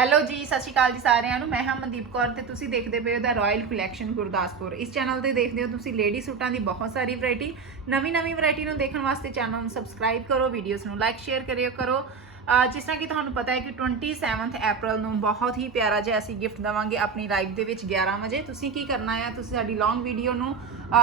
Hello ਜੀ, ਸਤਿ ਸ਼੍ਰੀ ਅਕਾਲ ਜੀ ਸਾਰਿਆਂ ਨੂੰ। ਮੈਂ ਹਾਂ ਮਨਦੀਪ ਕੌਰ ਤੇ ਤੁਸੀਂ ਦੇਖਦੇ ਪਏ ਹੋ ਦਾ ਰਾਇਲ ਕਲੈਕਸ਼ਨ ਗੁਰਦਾਸਪੁਰ। ਇਸ ਚੈਨਲ ਤੇ ਦੇਖਦੇ ਹੋ ਤੁਸੀਂ ਲੇਡੀ ਸੂਟਾਂ ਦੀ ਬਹੁਤ ਸਾਰੀ ਵੈਰਾਈਟੀ ਨਵੀਂ ਨਵੀਂ ਵੈਰਾਈਟੀ ਨੂੰ ਦੇਖਣ ਵਾਸਤੇ ਚੈਨਲ ਨੂੰ ਸਬਸਕ੍ਰਾਈਬ ਕਰੋ ਵੀਡੀਓਜ਼ ਨੂੰ ਲਾਈਕ ਸ਼ੇਅਰ ਕਰਿਓ, ਕਰੋ। ਜਿਸ ਤਰ੍ਹਾਂ ਕਿ ਤੁਹਾਨੂੰ ਪਤਾ ਹੈ ਕਿ 27th ਅਪ੍ਰੈਲ ਨੂੰ ਬਹੁਤ ਹੀ ਪਿਆਰਾ ਜਿਹਾ ਅਸੀਂ ਗਿਫਟ ਦਵਾਂਗੇ ਆਪਣੀ ਲਾਈਵ ਦੇ ਵਿੱਚ 11 ਵਜੇ। ਤੁਸੀਂ ਕੀ ਕਰਨਾ ਹੈ? ਤੁਸੀਂ ਸਾਡੀ ਲੌਂਗ ਵੀਡੀਓ ਨੂੰ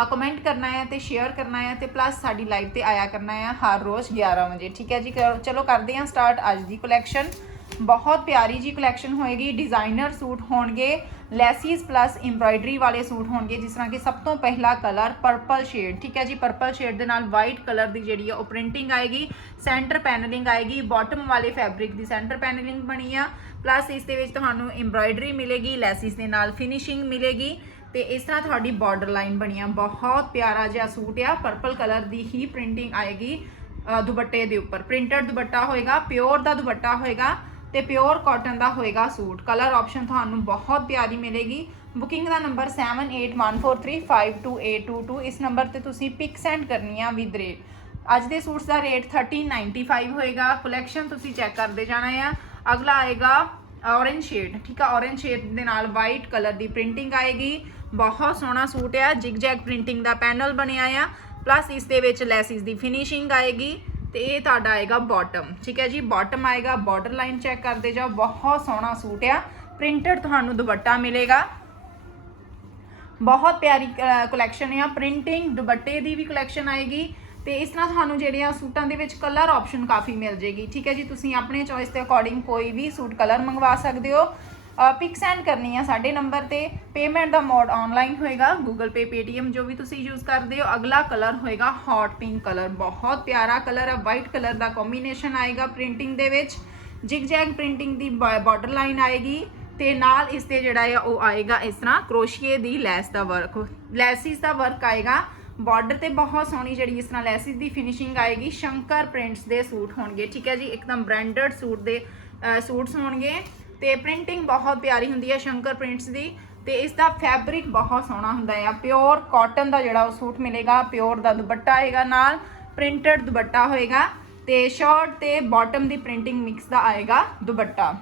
ਕਮੈਂਟ ਕਰਨਾ ਹੈ ਤੇ ਸ਼ੇਅਰ ਕਰਨਾ ਹੈ ਤੇ ਪਲੱਸ ਸਾਡੀ ਲਾਈਵ ਤੇ ਆਇਆ ਕਰਨਾ ਹੈ ਹਰ ਰੋਜ਼ 11 ਵਜੇ। ਠੀਕ ਹੈ ਜੀ ਚਲੋ ਕਰਦੇ ਹਾਂ ਸਟਾਰਟ ਅੱਜ ਦੀ ਕਲੈਕਸ਼ਨ ਬਹੁਤ ਪਿਆਰੀ ਜੀ ਕਲੈਕਸ਼ਨ ਹੋਏਗੀ। ਡਿਜ਼ਾਈਨਰ ਸੂਟ ਹੋਣਗੇ, ਲੈਸੀਜ਼ ਪਲੱਸ ਐਮਬ੍ਰਾਇਡਰੀ ਵਾਲੇ ਸੂਟ ਹੋਣਗੇ, ਜਿਸ ਤਰ੍ਹਾਂ ਕਿ ਸਭ ਤੋਂ ਪਹਿਲਾ ਕਲਰ ਪਰਪਲ ਸ਼ੇਡ ਠੀਕ ਹੈ ਜੀ? ਪਰਪਲ ਸ਼ੇਡ ਦੇ ਨਾਲ ਵਾਈਟ ਕਲਰ ਦੀ ਜਿਹੜੀ ਆ ਉਹ ਪ੍ਰਿੰਟਿੰਗ ਆਏਗੀ ਸੈਂਟਰ ਪੈਨਲਿੰਗ ਆਏਗੀ ਬਾਟਮ ਵਾਲੇ ਫੈਬਰਿਕ ਦੀ ਸੈਂਟਰ ਪੈਨਲਿੰਗ ਬਣੀ ਆ ਪਲੱਸ ਇਸ ਦੇ ਵਿੱਚ ਤੁਹਾਨੂੰ ਐਮਬ੍ਰਾਇਡਰੀ ਮਿਲੇਗੀ, ਲੈਸੀਜ਼ ਦੇ ਨਾਲ ਫਿਨਿਸ਼ਿੰਗ ਮਿਲੇਗੀ, ਤੇ ਇਸ ਤਰ੍ਹਾਂ ਤੁਹਾਡੀ ਬਾਰਡਰ ਲਾਈਨ ਬਣੀ ਆ। ਬਹੁਤ ਪਿਆਰਾ ਜਿਹਾ ਸੂਟ ਆ ਪਰਪਲ ਕਲਰ ਦੀ ਹੀ ਪ੍ਰਿੰਟਿੰਗ ਆਏਗੀ ਦੁਪੱਟੇ ਦੇ ਉੱਪਰ। ਪ੍ਰਿੰਟਡ ਦੁਪੱਟਾ ਹੋਏਗਾ ਪਿਓਰ ਦਾ ਦੁਪੱਟਾ ਹੋਏਗਾ ਤੇ ਪਿਓਰ ਕਾਟਨ ਦਾ ਹੋਏਗਾ ਸੂਟ। ਕਲਰ ਆਪਸ਼ਨ ਤੁਹਾਨੂੰ ਬਹੁਤ ਪਿਆਰੀ ਮਿਲੇਗੀ। ਬੁਕਿੰਗ ਦਾ ਨੰਬਰ 7814352822 ਇਸ ਨੰਬਰ ਤੇ ਤੁਸੀਂ ਪਿਕ ਸੈਂਡ ਕਰਨੀ ਆ ਵਿਦ ਰੇਟ ਅੱਜ ਦੇ ਸੂਟਸ ਦਾ ਰੇਟ 1395 ਹੋਏਗਾ। ਕਲੈਕਸ਼ਨ ਤੁਸੀਂ ਚੈੱਕ ਕਰਦੇ ਜਾਣਾ ਆ। ਅਗਲਾ ਆਏਗਾ ਔਰੇਂਜ ਸ਼ੇਡ ਠੀਕ ਆ ਔਰੇਂਜ ਸ਼ੇਡ ਦੇ ਨਾਲ ਵਾਈਟ ਕਲਰ ਦੀ ਪ੍ਰਿੰਟਿੰਗ ਆਏਗੀ। ਬਹੁਤ ਸੋਹਣਾ ਸੂਟ ਆ। ਜਿਗ ਜੈਗ ਪ੍ਰਿੰਟਿੰਗ ਦਾ ਪੈਨਲ ਬਣਿਆ ਆ। ਪਲੱਸ ਇਸ ਦੇ ਵਿੱਚ ਲੈਸਿਸ ਦੀ ਫਿਨਿਸ਼ਿੰਗ ਆਏਗੀ। ਤੇ ਇਹ ਤੁਹਾਡਾ ਆਏਗਾ ਬਾਟਮ ਠੀਕ ਹੈ ਜੀ? ਬਾਟਮ ਆਏਗਾ ਬਾਰਡਰ ਲਾਈਨ ਚੈੱਕ ਕਰਦੇ ਜਾਓ, ਬਹੁਤ ਸੋਹਣਾ ਸੂਟ ਆ। ਪ੍ਰਿੰਟਡ ਤੁਹਾਨੂੰ ਦੁਪੱਟਾ ਮਿਲੇਗਾ। ਬਹੁਤ ਪਿਆਰੀ ਕਲੈਕਸ਼ਨ ਆ। ਪ੍ਰਿੰਟਿੰਗ ਦੁਪੱਟੇ ਦੀ ਵੀ ਕਲੈਕਸ਼ਨ ਆਏਗੀ ਤੇ ਇਸ ਤਰ੍ਹਾਂ ਤੁਹਾਨੂੰ ਜਿਹੜੇ ਆ ਸੂਟਾਂ ਦੇ ਵਿੱਚ ਕਲਰ ਆਪਸ਼ਨ ਕਾਫੀ ਮਿਲ ਜੇਗੀ, ਠੀਕ ਹੈ ਜੀ? ਤੁਸੀਂ ਆਪਣੇ ਚੋਇਸ ਦੇ ਅਕੋਰਡਿੰਗ ਕੋਈ ਵੀ ਸੂਟ ਕਲਰ ਮੰਗਵਾ ਸਕਦੇ ਹੋ। ਪਿਕ ਸੈਂਡ ਕਰਨੀ ਆ ਸਾਡੇ ਨੰਬਰ ਤੇ। ਪੇਮੈਂਟ ਦਾ ਮੋਡ ਆਨਲਾਈਨ ਹੋਏਗਾ। Google Pay, Paytm ਜੋ ਵੀ ਤੁਸੀਂ ਯੂਜ਼ ਕਰਦੇ ਹੋ, ਅਗਲਾ ਕਲਰ ਹੋਏਗਾ ਹੌਟ ਪਿੰਕ ਕਲਰ ਬਹੁਤ ਪਿਆਰਾ ਕਲਰ ਹੈ ਵਾਈਟ ਕਲਰ ਦਾ ਕੰਬੀਨੇਸ਼ਨ ਆਏਗਾ ਪ੍ਰਿੰਟਿੰਗ ਦੇ ਵਿੱਚ। ਜਿਗ ਜੈਗ ਪ੍ਰਿੰਟਿੰਗ ਦੀ ਬਾਰਡਰ ਲਾਈਨ ਆਏਗੀ ਤੇ ਨਾਲ ਇਸ ਤੇ ਜਿਹੜਾ ਆ ਉਹ ਆਏਗਾ ਇਸ ਤਰ੍ਹਾਂ ਕਰੋਸ਼ੀਏ ਦੀ ਲੈਸ ਦਾ ਵਰਕ ਲੈਸਿਸ ਦਾ ਵਰਕ ਆਏਗਾ। ਬਾਰਡਰ ਤੇ ਬਹੁਤ ਸੋਹਣੀ ਜਿਹੜੀ ਇਸ ਤਰ੍ਹਾਂ ਲੈਸਿਸ ਦੀ ਫਿਨਿਸ਼ਿੰਗ ਆਏਗੀ। ਸ਼ੰਕਰ ਪ੍ਰਿੰਟਸ ਦੇ ਸੂਟ ਹੋਣਗੇ। ਠੀਕ ਹੈ ਜੀ? ਇੱਕਦਮ ਬ੍ਰਾਂਡਡ ਸੂਟ ਦੇ ਸੂਟਸ ਹੋਣਗੇ। ਤੇ ਪ੍ਰਿੰਟਿੰਗ ਬਹੁਤ ਪਿਆਰੀ ਹੁੰਦੀ ਹੈ ਸ਼ੰਕਰ ਪ੍ਰਿੰਟਸ ਦੀ ਤੇ ਇਸ ਦਾ ਫੈਬਰਿਕ ਬਹੁਤ ਸੋਹਣਾ ਹੁੰਦਾ ਆ ਪਿਓਰ ਕਾਟਨ ਦਾ ਜਿਹੜਾ ਉਹ ਸੂਟ ਮਿਲੇਗਾ, ਪਿਓਰ ਦਾ ਦੁਪੱਟਾ ਆਏਗਾ ਨਾਲ, ਪ੍ਰਿੰਟਡ ਦੁਪੱਟਾ ਹੋਏਗਾ ਤੇ ਸ਼ਰਟ ਤੇ ਬਾਟਮ ਦੀ ਪ੍ਰਿੰਟਿੰਗ ਮਿਕਸ ਦਾ ਆਏਗਾ ਦੁਪੱਟਾ।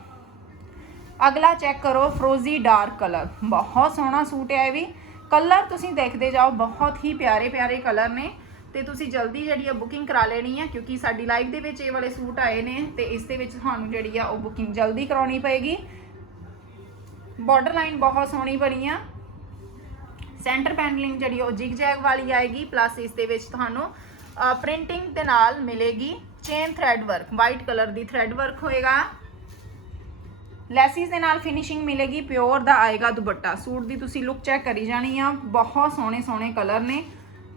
ਅਗਲਾ ਚੈੱਕ ਕਰੋ ਫਰੋਜ਼ੀ ਡਾਰਕ ਕਲਰ ਬਹੁਤ ਸੋਹਣਾ ਸੂਟ ਹੈ ਇਹ ਵੀ। ਕਲਰ ਤੁਸੀਂ ਦੇਖਦੇ ਜਾਓ, ਬਹੁਤ ਹੀ ਪਿਆਰੇ ਪਿਆਰੇ ਕਲਰ ਨੇ। ਤੇ ਤੁਸੀਂ ਜਲਦੀ ਜਿਹੜੀ ਆ ਬੁਕਿੰਗ ਕਰਾ ਲੈਣੀ ਆ, ਕਿਉਂਕਿ ਸਾਡੀ ਲਾਈਵ ਦੇ ਵਿੱਚ ਇਹ ਵਾਲੇ ਸੂਟ ਆਏ ਨੇ ਤੇ ਇਸ ਦੇ ਵਿੱਚ ਤੁਹਾਨੂੰ ਜਿਹੜੀ ਆ ਉਹ ਬੁਕਿੰਗ ਜਲਦੀ ਕਰਾਉਣੀ ਪਏਗੀ। ਬਾਰਡਰ ਲਾਈਨ ਬਹੁਤ ਸੋਹਣੀ ਬਣੀ ਆ। ਸੈਂਟਰ ਪੈਨਲਿੰਗ ਜਿਹੜੀ ਉਹ ਜਿਗ ਜੈਗ ਵਾਲੀ ਆਏਗੀ ਪਲੱਸ ਇਸ ਦੇ ਵਿੱਚ ਤੁਹਾਨੂੰ ਪ੍ਰਿੰਟਿੰਗ ਦੇ ਨਾਲ ਮਿਲੇਗੀ chain thread work white colour ਦੀ ਥ੍ਰੈਡ ਵਰਕ ਹੋਏਗਾ। ਲੈਸਿਸ ਦੇ ਨਾਲ ਫਿਨਿਸ਼ਿੰਗ ਮਿਲੇਗੀ ਪਿਓਰ ਦਾ ਆਏਗਾ ਦੁਪੱਟਾ। ਸੂਟ ਦੀ ਤੁਸੀਂ ਲੁੱਕ ਚੈੱਕ ਕਰੀ ਜਾਣੀ ਆ, ਬਹੁਤ ਸੋਹਣੇ ਸੋਹਣੇ ਕਲਰ ਨੇ।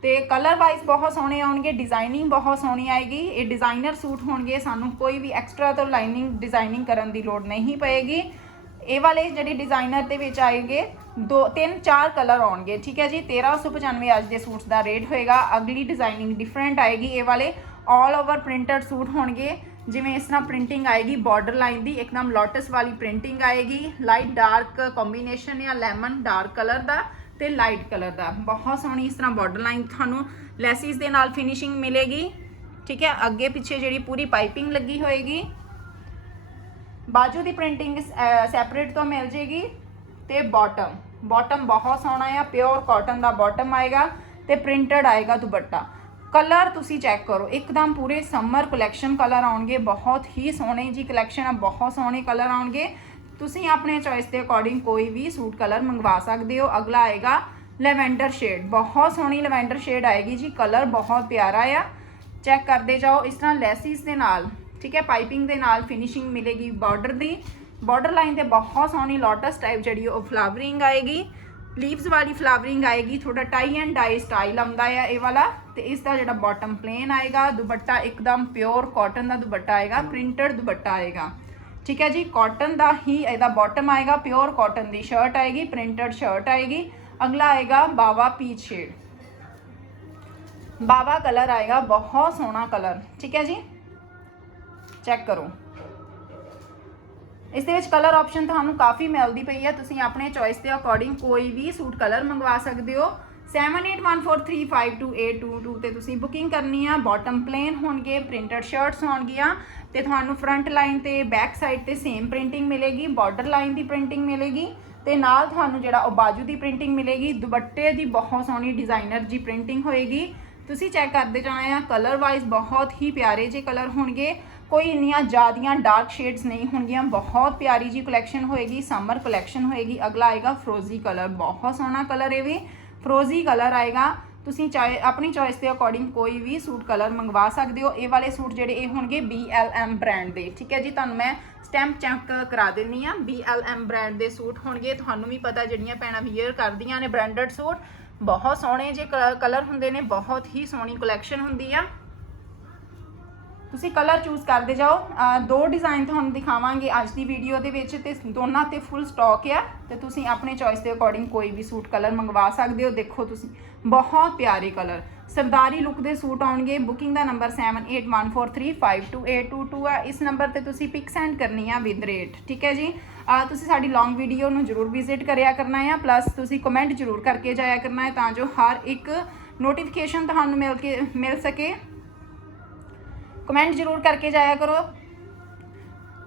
ਤੇ ਕਲਰ ਵਾਈਜ਼ ਬਹੁਤ ਸੋਹਣੇ ਆਉਣਗੇ ਡਿਜ਼ਾਈਨਿੰਗ ਬਹੁਤ ਸੋਹਣੀ ਆਏਗੀ। ਇਹ ਡਿਜ਼ਾਈਨਰ ਸੂਟ ਹੋਣਗੇ, ਸਾਨੂੰ ਕੋਈ ਵੀ ਐਕਸਟਰਾ ਤੋਂ ਲਾਈਨਿੰਗ ਡਿਜ਼ਾਈਨਿੰਗ ਕਰਨ ਦੀ ਲੋੜ ਨਹੀਂ ਪਏਗੀ। ਇਹ ਵਾਲੇ ਜਿਹੜੇ ਡਿਜ਼ਾਈਨਰ ਦੇ ਵਿੱਚ ਆਏਗੇ, ਦੋ, ਤਿੰਨ, ਚਾਰ ਕਲਰ ਆਉਣਗੇ, ਠੀਕ ਹੈ ਜੀ? 1395 ਅੱਜ ਦੇ ਸੂਟਸ ਦਾ ਰੇਟ ਹੋਏਗਾ। ਅਗਲੀ ਡਿਜ਼ਾਈਨਿੰਗ ਡਿਫਰੈਂਟ ਆਏਗੀ ਇਹ ਵਾਲੇ। ਆਲ ਓਵਰ ਪ੍ਰਿੰਟਡ ਸੂਟ ਹੋਣਗੇ। ਜਿਵੇਂ ਇਸ ਤਰ੍ਹਾਂ ਪ੍ਰਿੰਟਿੰਗ ਆਏਗੀ ਬਾਰਡਰ ਲਾਈਨ ਦੀ ਇੱਕਦਮ ਲੋਟਸ ਵਾਲੀ ਪ੍ਰਿੰਟਿੰਗ ਆਏਗੀ। ਲਾਈਟ ਡਾਰਕ ਕੰਬੀਨੇਸ਼ਨ ਜਾਂ ਲੈਮਨ ਡਾਰਕ ਕਲਰ ਦਾ। ਤੇ ਲਾਈਟ ਕਲਰ ਦਾ। ਬਹੁਤ ਸੋਹਣੀ ਇਸ ਤਰ੍ਹਾਂ ਬਾਰਡਰ ਲਾਈਨ ਤੁਹਾਨੂੰ ਲੈਸਿਸ ਦੇ ਨਾਲ ਫਿਨਿਸ਼ਿੰਗ ਮਿਲੇਗੀ। ਠੀਕ ਹੈ, ਅੱਗੇ ਪਿੱਛੇ ਜਿਹੜੀ ਪੂਰੀ ਪਾਈਪਿੰਗ ਲੱਗੀ ਹੋਏਗੀ। ਬਾਜੂ ਦੀ ਪ੍ਰਿੰਟਿੰਗ ਸੈਪਰੇਟ ਤੋਂ ਮਿਲ ਜੇਗੀ ਤੇ ਬਾਟਮ ਬਾਟਮ ਬਹੁਤ ਸੋਹਣਾ ਆ ਪਿਓਰ ਕਾਟਨ ਦਾ ਬਾਟਮ ਆਏਗਾ ਤੇ ਪ੍ਰਿੰਟਡ ਆਏਗਾ ਦੁਪੱਟਾ। ਕਲਰ ਤੁਸੀਂ ਚੈੱਕ ਕਰੋ, ਇੱਕਦਮ ਪੂਰੇ ਸਮਰ ਕਲੈਕਸ਼ਨ ਕਲਰ ਆਉਣਗੇ। ਬਹੁਤ ਹੀ ਸੋਹਣੇ ਜੀ ਕਲੈਕਸ਼ਨ ਆ, ਬਹੁਤ ਸੋਹਣੇ ਕਲਰ ਆਉਣਗੇ। ਤੁਸੀਂ ਆਪਣੇ ਚੋਇਸ ਦੇ ਅਕੋਰਡਿੰਗ ਕੋਈ ਵੀ ਸੂਟ ਕਲਰ ਮੰਗਵਾ ਸਕਦੇ ਹੋ। ਅਗਲਾ ਆਏਗਾ ਲੈਵੈਂਡਰ ਸ਼ੇਡ ਬਹੁਤ ਸੋਹਣੀ ਲੈਵੈਂਡਰ ਸ਼ੇਡ ਆਏਗੀ ਜੀ। ਕਲਰ ਬਹੁਤ ਪਿਆਰਾ ਆ। ਚੈੱਕ ਕਰਦੇ ਜਾਓ ਇਸ ਤਰ੍ਹਾਂ ਲੈਸਿਸ ਦੇ ਨਾਲ। ਠੀਕ ਹੈ ਪਾਈਪਿੰਗ ਦੇ ਨਾਲ ਫਿਨਿਸ਼ਿੰਗ ਮਿਲੇਗੀ ਬਾਰਡਰ ਦੀ। ਬਾਰਡਰ ਲਾਈਨ ਤੇ ਬਹੁਤ ਸੋਹਣੀ ਲੋਟਸ ਟਾਈਪ ਜਿਹੜੀ ਉਹ ਫਲਾਵਰਿੰਗ ਆਏਗੀ। ਲੀਵਸ ਵਾਲੀ ਫਲਾਵਰਿੰਗ ਆਏਗੀ। ਥੋੜਾ ਟਾਈ ਐਂਡ ਡਾਈ ਸਟਾਈਲ ਆਉਂਦਾ ਆ ਇਹ ਵਾਲਾ। ਤੇ ਇਸ ਦਾ ਜਿਹੜਾ ਬਾਟਮ ਪਲੇਨ ਆਏਗਾ, ਦੁਪੱਟਾ ਇੱਕਦਮ ਪਿਓਰ ਕਾਟਨ ਦਾ ਦੁਪੱਟਾ ਆਏਗਾ ਪ੍ਰਿੰਟਡ ਦੁਪੱਟਾ ਆਏਗਾ। ਠੀਕ ਹੈ ਜੀ ਕਾਟਨ ਦਾ ਹੀ ਇਹਦਾ ਬਾਟਮ ਆਏਗਾ ਪਿਓਰ ਕਾਟਨ ਦੀ ਸ਼ਰਟ ਆਏਗੀ ਪ੍ਰਿੰਟਡ ਸ਼ਰਟ ਆਏਗੀ। ਅਗਲਾ ਆਏਗਾ ਬਾਵਾ ਪੀਚ ਸ਼ੇਡ ਬਾਵਾ ਕਲਰ ਆਏਗਾ, ਬਹੁਤ ਸੋਹਣਾ ਕਲਰ ਠੀਕ ਹੈ ਜੀ? ਚੈੱਕ ਕਰੋ। ਇਸ ਦੇ ਵਿੱਚ ਕਲਰ ਆਪਸ਼ਨ ਤੁਹਾਨੂੰ ਕਾਫੀ ਮਿਲਦੀ ਪਈ ਹੈ। ਤੁਸੀਂ ਆਪਣੇ ਚੋਇਸ ਦੇ ਅਕੋਰਡਿੰਗ ਕੋਈ ਵੀ ਸੂਟ ਕਲਰ ਮੰਗਵਾ ਸਕਦੇ ਹੋ। 7814352822 ਤੇ ਤੁਸੀਂ ਬੁਕਿੰਗ ਕਰਨੀ ਆ ਬਾਟਮ ਪਲੇਨ ਹੋਣਗੇ ਪ੍ਰਿੰਟਡ ਸ਼ਰਟਸ ਹੋਣਗੀਆਂ ਤੇ ਤੁਹਾਨੂੰ ਫਰੰਟ ਲਾਈਨ ਤੇ ਬੈਕ ਸਾਈਡ ਤੇ ਸੇਮ ਪ੍ਰਿੰਟਿੰਗ ਮਿਲੇਗੀ ਬਾਰਡਰ ਲਾਈਨ ਦੀ ਪ੍ਰਿੰਟਿੰਗ ਮਿਲੇਗੀ ਤੇ ਨਾਲ ਤੁਹਾਨੂੰ ਜਿਹੜਾ ਉਹ ਬਾਜੂ ਦੀ ਪ੍ਰਿੰਟਿੰਗ ਮਿਲੇਗੀ, ਦੁਪੱਟੇ ਦੀ ਬਹੁਤ ਸੋਹਣੀ ਡਿਜ਼ਾਈਨਰ ਜੀ ਪ੍ਰਿੰਟਿੰਗ ਹੋਏਗੀ। ਤੁਸੀਂ ਚੈੱਕ ਕਰਦੇ ਜਾਣਾ ਆ ਕਲਰ ਵਾਈਜ਼ ਬਹੁਤ ਹੀ ਪਿਆਰੇ ਜੇ ਕਲਰ ਹੋਣਗੇ। ਕੋਈ ਇੰਨੀਆਂ ਜ਼ਿਆਦੀਆਂ ਡਾਰਕ ਸ਼ੇਡਸ ਨਹੀਂ ਹੋਣਗੀਆਂ, ਬਹੁਤ ਪਿਆਰੀ ਜੀ ਕਲੈਕਸ਼ਨ ਹੋਏਗੀ ਸਮਰ ਕਲੈਕਸ਼ਨ ਹੋਏਗੀ, ਅਗਲਾ ਆਏਗਾ ਫਰੋਜ਼ੀ ਕਲਰ ਬਹੁਤ ਸੋਹਣਾ ਕਲਰ ਇਹ ਵੀ। ਫਰੋਜ਼ੀ ਕਲਰ ਆਏਗਾ। ਤੁਸੀਂ ਚਾਹੇ ਆਪਣੀ ਚੋਇਸ ਦੇ ਅਕੋਰਡਿੰਗ ਕੋਈ ਵੀ ਸੂਟ ਕਲਰ ਮੰਗਵਾ ਸਕਦੇ ਹੋ। ਇਹ ਵਾਲੇ ਸੂਟ ਜਿਹੜੇ ਇਹ ਹੋਣਗੇ BLM ਬ੍ਰਾਂਡ ਦੇ। ਠੀਕ ਹੈ ਜੀ? ਤੁਹਾਨੂੰ ਮੈਂ ਸਟੈਂਪ ਚੈੱਕ ਕਰਾ ਦਿੰਨੀ ਆ BLM ਬ੍ਰਾਂਡ ਦੇ ਸੂਟ ਹੋਣਗੇ। ਤੁਹਾਨੂੰ ਵੀ ਪਤਾ ਜਿਹੜੀਆਂ ਭੈਣਾਂ ਵੀਅਰ ਕਰਦੀਆਂ ਨੇ ਬ੍ਰਾਂਡਡ ਸੂਟ। ਬਹੁਤ ਸੋਹਣੇ ਜੇ ਕਲਰ ਹੁੰਦੇ ਨੇ। ਬਹੁਤ ਹੀ ਸੋਹਣੀ ਕਲੈਕਸ਼ਨ ਹੁੰਦੀ ਆ। ਤੁਸੀਂ ਕਲਰ ਚੂਜ਼ ਕਰਦੇ ਜਾਓ। ਦੋ ਡਿਜ਼ਾਈਨ ਤੁਹਾਨੂੰ ਦਿਖਾਵਾਂਗੇ ਅੱਜ ਦੀ ਵੀਡੀਓ ਦੇ ਵਿੱਚ ਤੇ ਦੋਨਾਂ ਤੇ ਫੁੱਲ ਸਟਾਕ ਆ। ਤੇ ਤੁਸੀਂ ਆਪਣੇ ਚੋਇਸ ਦੇ ਅਕੋਰਡਿੰਗ ਕੋਈ ਵੀ ਸੂਟ ਕਲਰ ਮੰਗਵਾ ਸਕਦੇ ਹੋ। ਦੇਖੋ ਤੁਸੀਂ, ਬਹੁਤ ਪਿਆਰੇ ਕਲਰ ਸਰਦਾਰੀ ਲੁੱਕ ਦੇ ਸੂਟ ਆਉਣਗੇ। ਬੁਕਿੰਗ ਦਾ ਨੰਬਰ 7814352822 ਆ। ਇਸ ਨੰਬਰ ਤੇ ਤੁਸੀਂ ਪਿਕ ਸੈਂਡ ਕਰਨੀ ਆ ਵਿਦ ਰੇਟ ਠੀਕ ਹੈ ਜੀ? ਤੁਸੀਂ ਸਾਡੀ ਲੌਂਗ ਵੀਡੀਓ ਨੂੰ ਜਰੂਰ ਵਿਜ਼ਿਟ ਕਰਿਆ ਕਰਨਾ ਹੈ ਪਲੱਸ ਤੁਸੀਂ ਕਮੈਂਟ ਜਰੂਰ ਕਰਕੇ ਜਾਇਆ ਕਰਨਾ ਹੈ ਤਾਂ ਜੋ ਹਰ ਇੱਕ ਨੋਟੀਫਿਕੇਸ਼ਨ ਤੁਹਾਨੂੰ ਮਿਲ ਕੇ, ਮਿਲ ਸਕੇ। ਕਮੈਂਟ ਜ਼ਰੂਰ ਕਰਕੇ ਜਾਇਆ ਕਰੋ।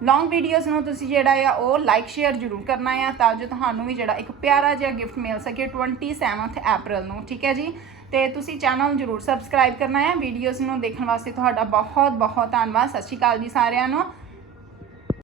ਲੌਂਗ ਵੀਡੀਓਜ਼ ਨੂੰ ਤੁਸੀਂ ਜਿਹੜਾ ਆ, ਉਹ ਲਾਈਕ ਸ਼ੇਅਰ ਜ਼ਰੂਰ ਕਰਨਾ ਆ, ਤਾਂ ਜੋ ਤੁਹਾਨੂੰ ਵੀ ਜਿਹੜਾ ਇੱਕ ਪਿਆਰਾ ਜਿਹਾ ਗਿਫਟ ਮਿਲ ਸਕੇ 27th ਅਪ੍ਰੈਲ ਨੂੰ, ਠੀਕ ਹੈ ਜੀ? ਤੇ ਤੁਸੀਂ ਚੈਨਲ ਨੂੰ ਜ਼ਰੂਰ ਸਬਸਕ੍ਰਾਈਬ ਕਰਨਾ ਹੈ ਵੀਡੀਓਜ਼ ਨੂੰ ਦੇਖਣ ਵਾਸਤੇ ਤੁਹਾਡਾ ਬਹੁਤ ਬਹੁਤ ਧੰਨਵਾਦ, ਸਤਿ ਸ਼੍ਰੀ ਅਕਾਲ ਜੀ ਸਾਰਿਆਂ ਨੂੰ।